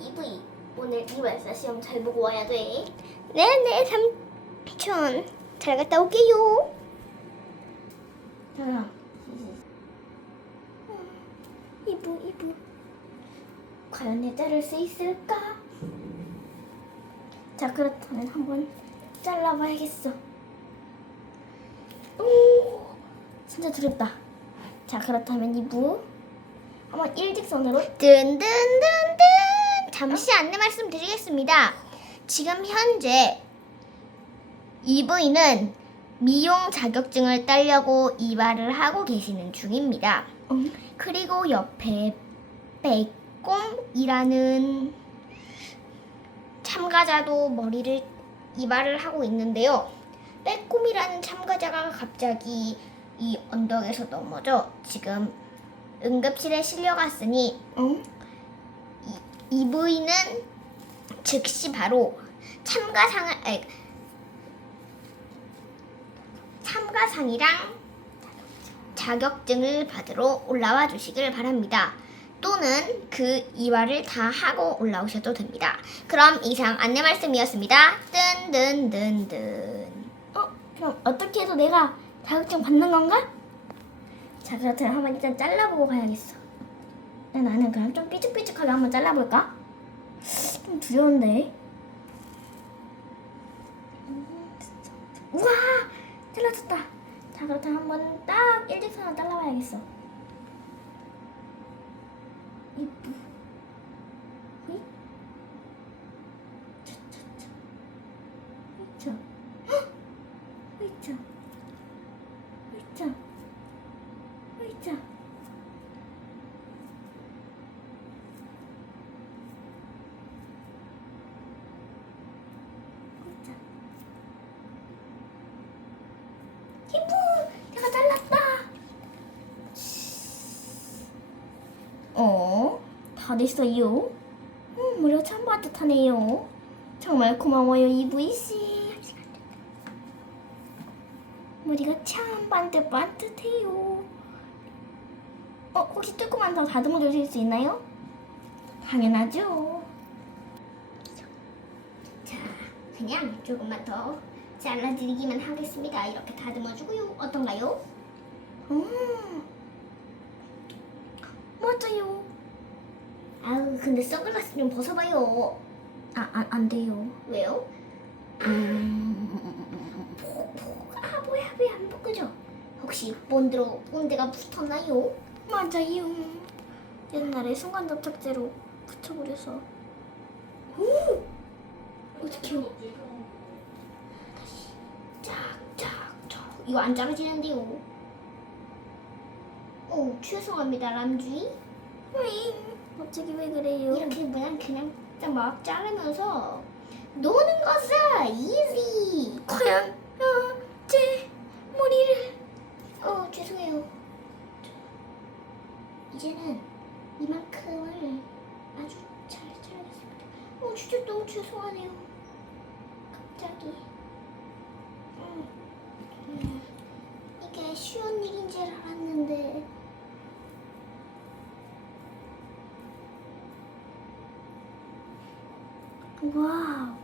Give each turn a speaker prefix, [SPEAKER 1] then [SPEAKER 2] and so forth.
[SPEAKER 1] 이브이 오늘 이발사 시험 잘 보고 와야 돼.
[SPEAKER 2] 네네 삼촌 잘 갔다 올게요.
[SPEAKER 1] 자, 이브 이브 과연 내 자를 수 있을까? 자 그렇다면 한번 잘라봐야겠어. 오, 진짜 두렵다. 자 그렇다면 이브 한번 일직선으로
[SPEAKER 2] 든든든든 잠시 안내 말씀드리겠습니다. 지금 현재 이브이는 미용 자격증을 따려고 이발을 하고 계시는 중입니다.
[SPEAKER 1] 응.
[SPEAKER 2] 그리고 옆에 빼꼼이라는 참가자도 머리를 이발을 하고 있는데요. 빼꼼이라는 참가자가 갑자기 이 언덕에서 넘어져 지금 응급실에 실려갔으니
[SPEAKER 1] 응?
[SPEAKER 2] 이 부인은 즉시 바로 참가상을 아니, 참가상이랑 자격증을 받으러 올라와 주시길 바랍니다. 또는 그 이화를 다 하고 올라오셔도 됩니다. 그럼 이상 안내 말씀이었습니다. 뜬뜬뜬뜬.
[SPEAKER 1] 어? 그럼 어떻게 해서 내가 자격증 받는 건가? 자 그렇다면 한번 일단 잘라보고 가야겠어. 나 나는 그냥 좀 삐죽삐죽하게 한번 잘라볼까? 좀 두려운데. 우와 잘라졌다. 자 그렇다면 한번 딱 일직선으로 잘라봐야겠어. 이쁘. 휘? 차차차. 휘차. 휘차. 휘차. 휘차. 이쁘! 내가 잘랐다! 어? 다 됐어요? 음, 머리가 참 반듯하네요. 정말 고마워요, 이브이씨. 머리가 참 반듯반듯해요. 어, 혹시 조금만 더 다듬어 주실 수 있나요? 당연하죠.
[SPEAKER 2] 자, 그냥 조금만 더 잘라드리기만 하겠습니다. 이렇게 다듬어주고요. 어떤가요?
[SPEAKER 1] 음, 맞아요.
[SPEAKER 2] 아우, 근데 선글라스 좀 벗어봐요.
[SPEAKER 1] 아, 안, 안 돼요.
[SPEAKER 2] 왜요? 음. 아, 뭐야, 왜 안 벗겨져? 혹시 본드로 본드가 붙었나요?
[SPEAKER 1] 맞아요. 옛날에 순간 접착제로 붙여버려서. 오! 어떡해요?
[SPEAKER 2] 짝짝짝. 이거 안 자르지는데요. 오, 죄송합니다, 람쥐.
[SPEAKER 1] 왜? 갑자기 왜 그래요?
[SPEAKER 2] 이렇게 그냥 그냥 딱 막 자르면서 노는 것은 이지.
[SPEAKER 1] 과연 어, 제 머리를
[SPEAKER 2] 어, 죄송해요. 이제는 이만큼을 아주 잘 자르겠습니다. 어, 진짜 너무 죄송하네요. 갑자기. 음, 음, 이게 쉬운 일인 줄 알았는데.
[SPEAKER 1] 와우